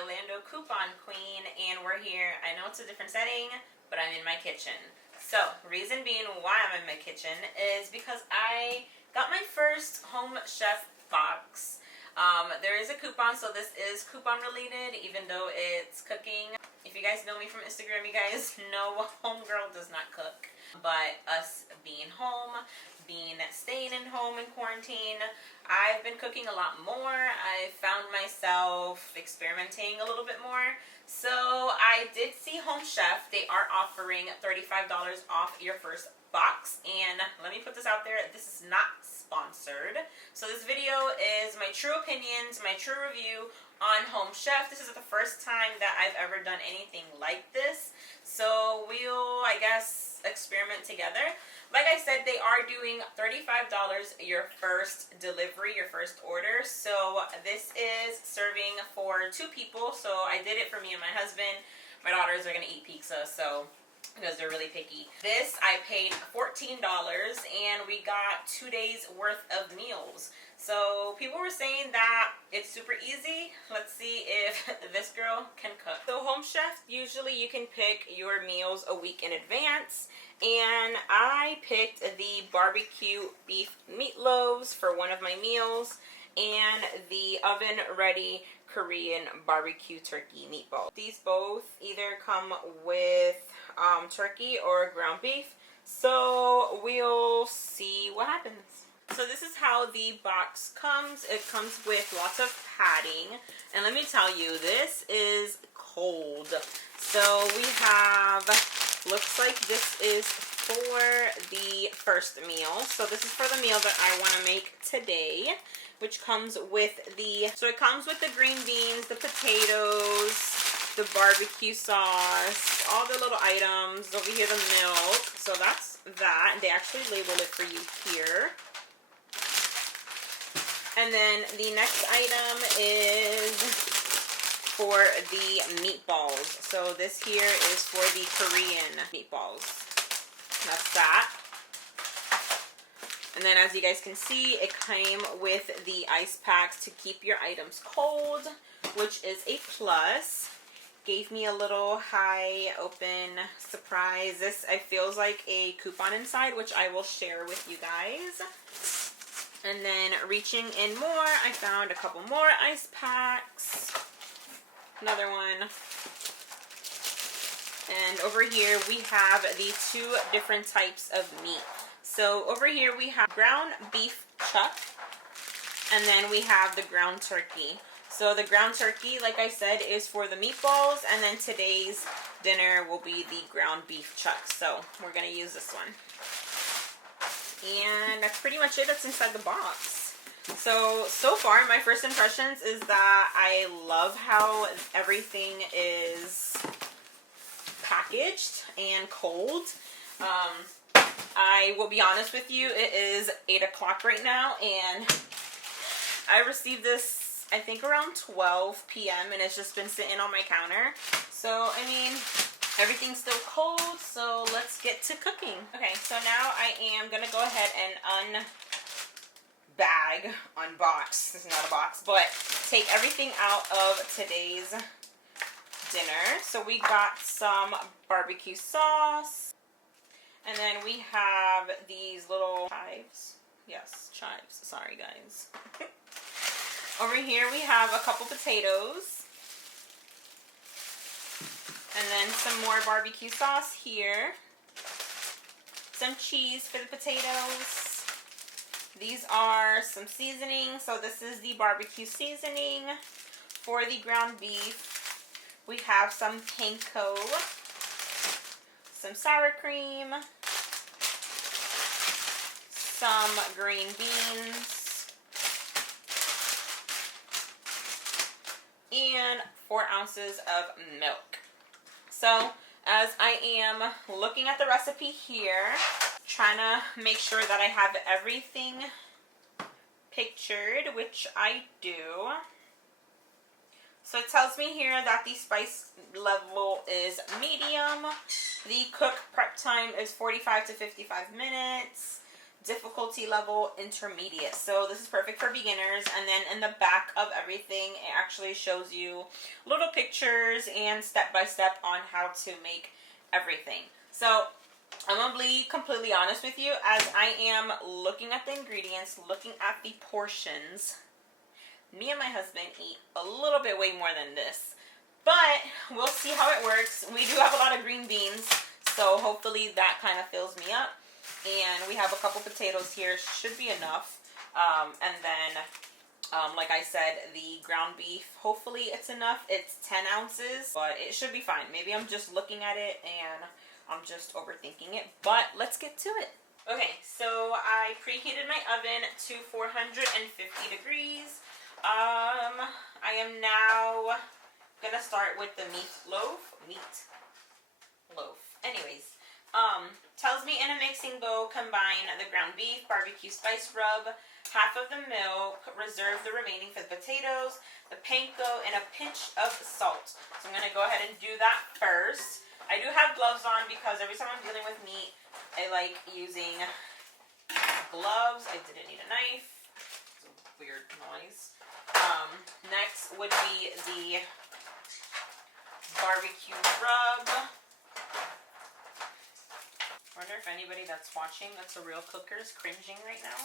Orlando Coupon Queen, and we're here. I know it's a different setting, but I'm in my kitchen. So, reason being why I'm in my kitchen is because I got my first Home Chef box. There is a coupon, so this is coupon related, even though it's cooking. If you guys know me from Instagram, you guys know homegirl does not cook. But us being home, staying in home in quarantine, I've been cooking a lot more. I found myself experimenting a little bit more. So I did see Home Chef. They are offering $35 off your first box. And let me put this out there. This is not sponsored. So this video is my true opinions, my true review on Home Chef. This is the first time that I've ever done anything like this. So we'll, I guess, experiment together. Like I said, they are doing $35 your first delivery, your first order. So this is serving for 2 people. So I did it for me and my husband. My daughters are going to eat pizza, so because they're really picky. This, I paid $14 and we got 2 days worth of meals. So people were saying that it's super easy. Let's see if this girl can cook. So Home Chef, usually you can pick your meals a week in advance. And I picked the barbecue beef meatloaves for one of my meals and the oven ready Korean barbecue turkey meatball. These both either come with turkey or ground beef. So we'll see what happens. So this is how the box comes. It comes with lots of padding. And let me tell you, this is cold. So we have, looks like this is for the first meal. So this is for the meal that I want to make today, which comes with so it comes with the green beans, the potatoes, the barbecue sauce, all the little items. Over here, the milk. So that's that. They actually labeled it for you here. And then the next item is for the meatballs. So this here is for the Korean meatballs. That's that. And then as you guys can see, it came with the ice packs to keep your items cold, which is a plus. Gave me a little high open surprise. This feels like a coupon inside, which I will share with you guys. And then reaching in more, I found a couple more ice packs. Another one. And over here we have the 2 different types of meat. So over here we have ground beef chuck. And then we have the ground turkey. So the ground turkey, like I said, is for the meatballs. And then today's dinner will be the ground beef chuck. So we're going to use this one. And that's pretty much it that's inside the box. So far my first impressions is that I love how everything is packaged and cold. I will be honest with you, it is 8 o'clock right now and I received this I think around 12 p.m. and it's just been sitting on my counter. So I mean, everything's still cold, so let's get to cooking. Okay, so now I am going to go ahead and unbox, this is not a box, but take everything out of today's dinner. So we got some barbecue sauce, and then we have these little chives. Yes, chives. Sorry, guys. Over here we have a couple potatoes. And then some more barbecue sauce here. Some cheese for the potatoes. These are some seasoning. So this is the barbecue seasoning. For the ground beef, we have some panko, some sour cream, some green beans, and 4 ounces of milk. So, as I am looking at the recipe here, trying to make sure that I have everything pictured, which I do. So it tells me here that the spice level is medium. The cook prep time is 45 to 55 minutes. difficulty level intermediate. So this is perfect for beginners. And then in the back of everything, it actually shows you little pictures and step by step on how to make everything. So I'm gonna be completely honest with you, as I am looking at the ingredients, looking at the portions. Me and my husband eat a little bit way more than this, but we'll see how it works. We do have a lot of green beans, so hopefully that kind of fills me up. And we have a couple potatoes here, should be enough. And then, like I said, the ground beef, hopefully it's enough. It's 10 ounces, but it should be fine. Maybe I'm just looking at it and I'm just overthinking it, but let's get to it. Okay, so I preheated my oven to 450 degrees. I am now gonna start with the meatloaf. Anyways, tells me in a mixing bowl, combine the ground beef, barbecue spice rub, half of the milk, reserve the remaining for the potatoes, the panko, and a pinch of salt. So I'm gonna go ahead and do that first. I do have gloves on because every time I'm dealing with meat, I like using gloves. I didn't need a knife. It's a weird noise. Next would be the barbecue rub. I wonder if anybody that's watching that's a real cooker is cringing right now.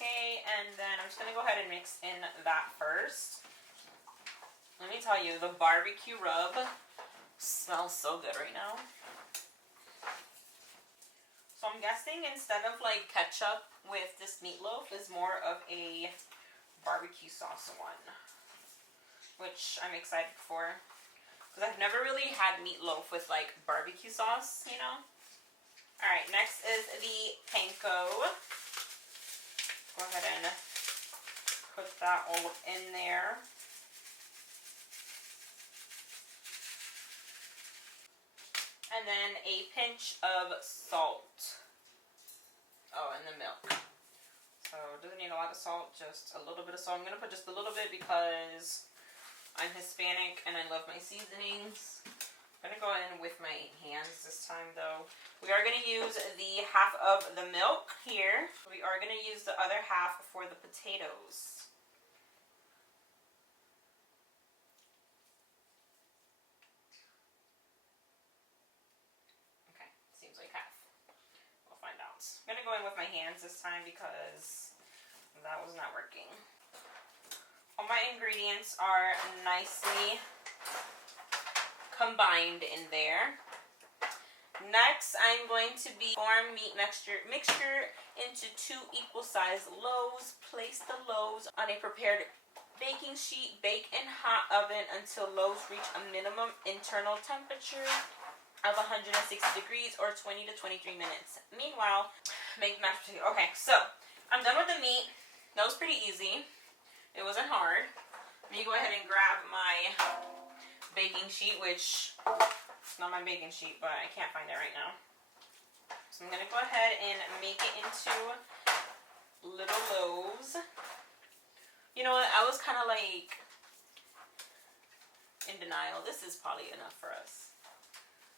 Okay, and then I'm just going to go ahead and mix in that first. Let me tell you, the barbecue rub smells so good right now. So I'm guessing instead of like ketchup with this meatloaf is more of a barbecue sauce one, which I'm excited for because I've never really had meatloaf with like barbecue sauce, you know. All right, next is the panko. Go ahead and put that all in there. And then a pinch of salt. Oh, and the milk. So it doesn't need a lot of salt, just a little bit of salt. I'm going to put just a little bit because I'm Hispanic and I love my seasonings. I'm going to go in with my hands this time though. We are going to use the half of the milk here. We are going to use the other half for the potatoes. I'm going to go in with my hands this time because that was not working. All my ingredients are nicely combined in there. Next, I'm going to form meat mixture into 2 equal-sized loaves. Place the loaves on a prepared baking sheet. Bake in hot oven until loaves reach a minimum internal temperature of 160 degrees or 20 to 23 minutes. Meanwhile, make mashed potatoes. Okay, so I'm done with the meat. That was pretty easy. It wasn't hard. Let me go ahead and grab my baking sheet, which it's not my baking sheet, but I can't find it right now. So I'm going to go ahead and make it into little loaves. You know what? I was kind of like in denial. This is probably enough for us.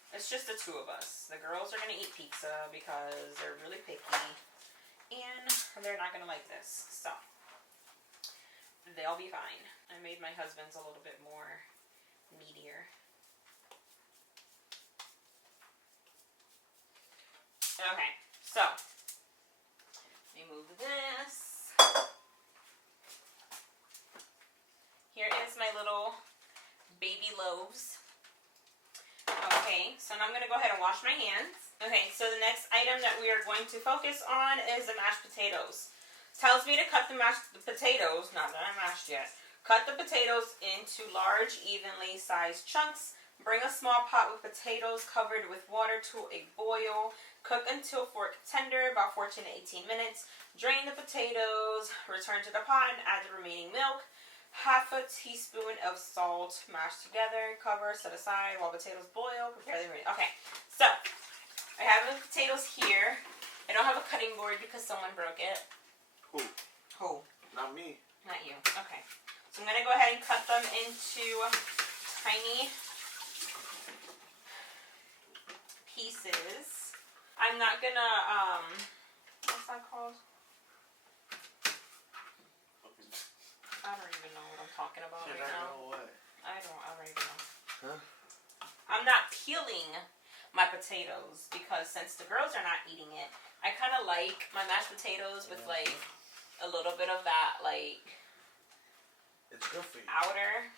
It's just the 2 of us. The girls are going to eat pizza because they're really picky. And they're not going to like this. So, they'll be fine. I made my husband's a little bit more meatier. Okay, so, let me move this. Here is my little baby loaves. Okay, so now I'm going to go ahead and wash my hands. Okay, so the next item that we are going to focus on is the mashed potatoes. It tells me to cut the potatoes, not that I'm mashed yet. Cut the potatoes into large, evenly sized chunks. Bring a small pot with potatoes covered with water to a boil. Cook until fork tender, about 14 to 18 minutes. Drain the potatoes, return to the pot and add the remaining milk. Half a teaspoon of salt, mashed together, cover, set aside while potatoes boil. Prepare the remaining. Okay, so I have the potatoes here. I don't have a cutting board because someone broke it. Who? Who? Not me. Not you. Okay. So I'm going to go ahead and cut them into tiny pieces. I'm not going to What's that called? I don't even know what I'm talking about right now. Know what? I don't even know. Huh? I'm not peeling my potatoes because since the girls are not eating it, I kind of like my mashed potatoes with like a little bit of that like it's good for you. outer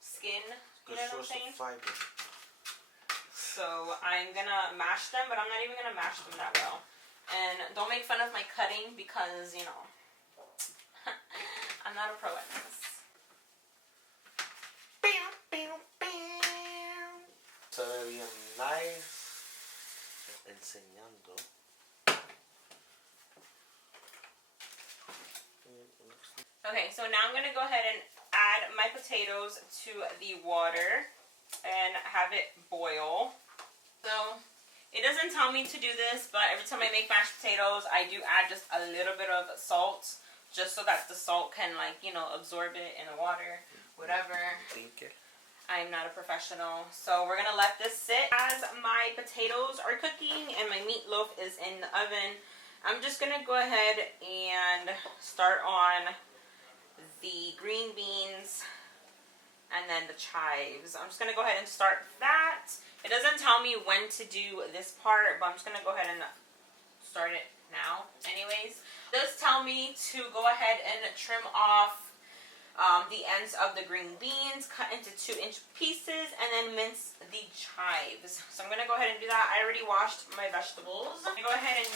skin. You know what I'm saying? Fiber. So I'm gonna mash them, but I'm not even gonna mash them that well. And don't make fun of my cutting because you know I'm not a pro at this. Se ve bien nice. Enseñando. Okay, so now I'm going to go ahead and add my potatoes to the water and have it boil. So it doesn't tell me to do this, but every time I make mashed potatoes, I do add just a little bit of salt just so that the salt can like, you know, absorb it in the water, whatever. I'm not a professional. So we're going to let this sit. As my potatoes are cooking and my meatloaf is in the oven, I'm just going to go ahead and start on the green beans and then the chives. I'm just going to go ahead and start that. It doesn't tell me when to do this part, but I'm just going to go ahead and start it now anyways. It does tell me to go ahead and trim off the ends of the green beans, cut into 2-inch pieces, and then mince the chives. So I'm going to go ahead and do that. I already washed my vegetables. I'm going to go ahead and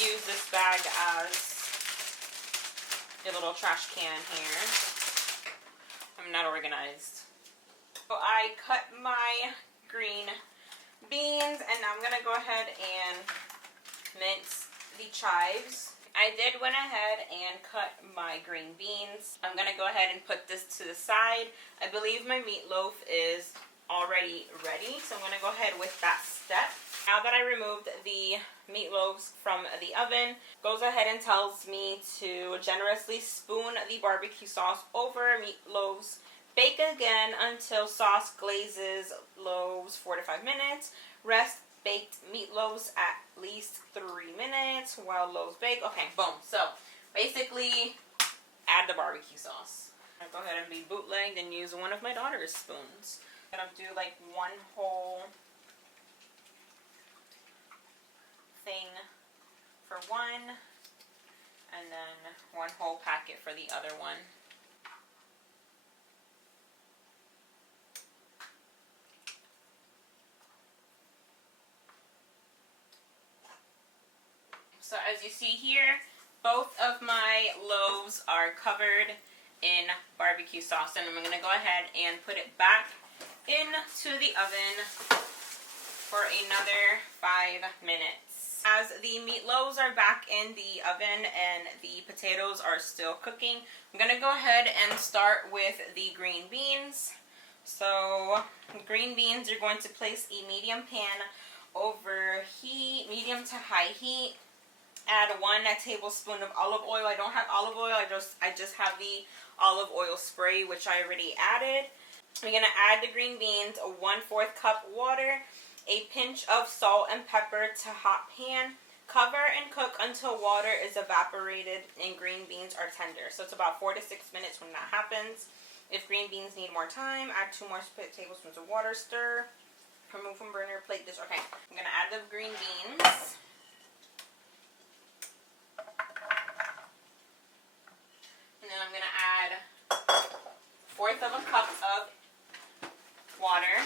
use this bag as a little trash can here. I'm not organized. So I cut my green beans, and now I'm going to go ahead and mince the chives. I did went ahead and cut my green beans. I'm going to go ahead and put this to the side. I believe my meatloaf is already ready, so I'm going to go ahead with that step. Now that I removed the meatloaves from the oven, goes ahead and tells me to generously spoon the barbecue sauce over meatloaves. Bake again until sauce glazes loaves 4 to 5 minutes. Rest baked meatloaves at least 3 minutes while loaves bake. Okay, boom. So basically add the barbecue sauce. I'm gonna go ahead and be bootlegged and use one of my daughter's spoons. I'm gonna do like one whole thing for one and then one whole packet for the other one. So as you see here, both of my loaves are covered in barbecue sauce, and I'm going to go ahead and put it back into the oven for another 5 minutes. As the meatloaves are back in the oven and the potatoes are still cooking, I'm going to go ahead and start with the green beans. So green beans, you're going to place a medium pan over heat, medium to high heat. Add 1 tablespoon of olive oil. I don't have olive oil. I just have the olive oil spray, which I already added. I'm going to add the green beans, 1/4 cup water, a pinch of salt and pepper to hot pan. Cover and cook until water is evaporated and green beans are tender. So it's about 4 to 6 minutes when that happens. If green beans need more time, add 2 more tablespoons of water. Stir. Remove from burner, plate dish. Okay, I'm going to add the green beans. And then I'm going to add 1/4 of a cup of water.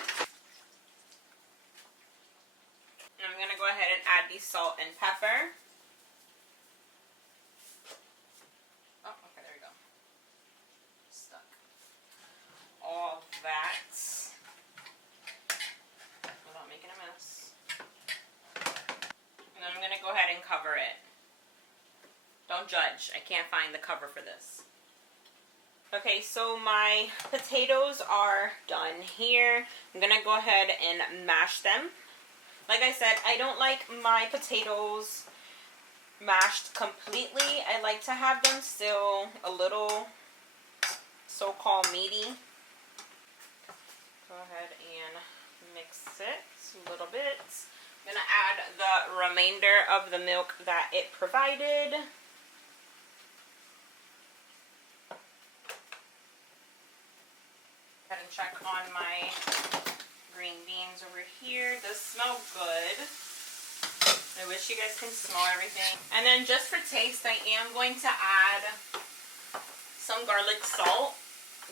And I'm going to go ahead and add the salt and pepper. Oh, okay, there we go. Stuck. All that without making a mess. And then I'm going to go ahead and cover it. Don't judge. I can't find the cover for this. Okay, so my potatoes are done here. I'm going to go ahead and mash them. Like I said, I don't like my potatoes mashed completely. I like to have them still a little so-called meaty. Go ahead and mix it a little bit. I'm gonna add the remainder of the milk that it provided. Go ahead and check on my green beans over here. Those smell good. I wish you guys can smell everything. And then just for taste, I am going to add some garlic salt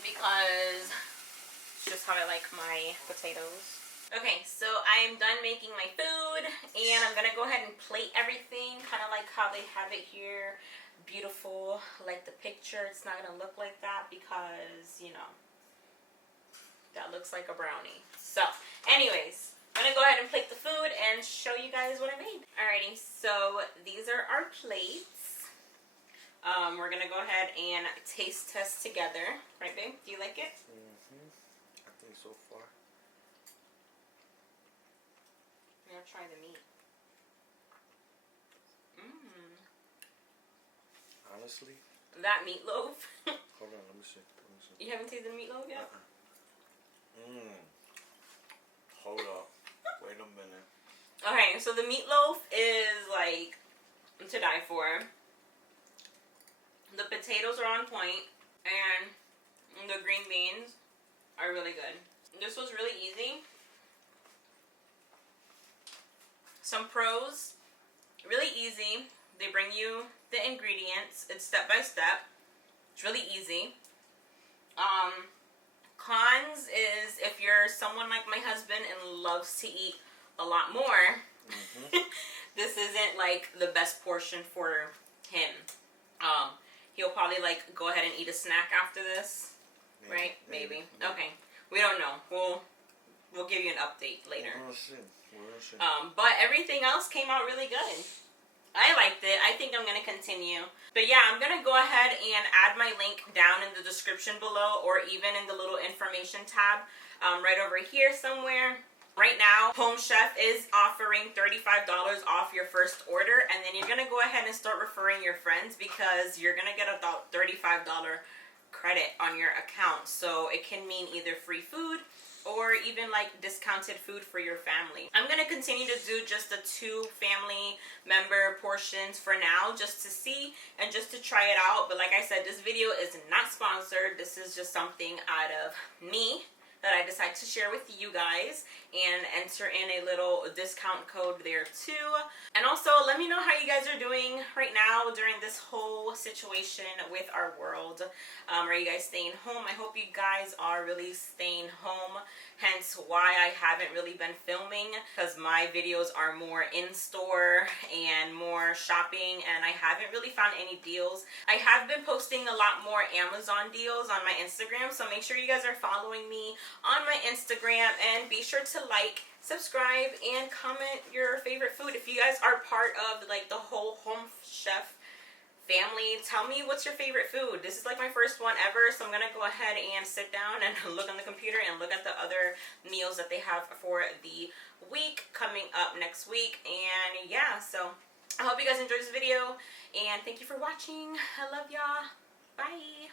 because it's just how I like my potatoes. Okay, so I am done making my food and I'm gonna go ahead and plate everything kind of like how they have it here. Beautiful, like the picture. It's not gonna look like that because, you know, that looks like a brownie. So, anyways, I'm gonna go ahead and plate the food and show you guys what I made. Alrighty, so these are our plates. We're gonna go ahead and taste test together. Right, babe? Do you like it? Mm-hmm. I think so far. I'm gonna try the meat. Honestly? That meatloaf. Hold on, let me see. You haven't tasted the meatloaf yet? Hold up. Wait a minute. Okay, so the meatloaf is like to die for. The potatoes are on point, and the green beans are really good. This was really easy. Some pros, really easy. They bring you the ingredients. It's step by step. It's really easy. Cons is if you're someone like my husband and loves to eat a lot more, this isn't like the best portion for him. He'll probably like go ahead and eat a snack after this, right? Maybe. Okay. We don't know. We'll give you an update later. We'll see. But everything else came out really good. I liked it. I think I'm going to continue. But yeah, I'm going to go ahead and add my link down in the description below or even in the little information tab right over here somewhere. Right now, Home Chef is offering $35 off your first order, and then you're going to go ahead and start referring your friends because you're going to get about $35 credit on your account. So it can mean either free food or even like discounted food for your family. I'm going to continue to do just the 2 family member portions for now just to see and just to try it out. But like I said, this video is not sponsored. This is just something out of me that I decided to share with you guys and enter in a little discount code there too. And also let me know how you guys are doing right now during this whole situation with our world. Are you guys staying home? I hope you guys are really staying home, hence why I haven't really been filming, because my videos are more in store and more shopping and I haven't really found any deals. I have been posting a lot more Amazon deals on my Instagram, so make sure you guys are following me on my Instagram and be sure to like, subscribe, and comment your favorite food. If you guys are part of like the whole Home Chef family, tell me what's your favorite food. This is like my first one ever, so I'm gonna go ahead and sit down and look on the computer and look at the other meals that they have for the week coming up next week. And yeah, so I hope you guys enjoyed this video and thank you for watching. I love y'all. Bye.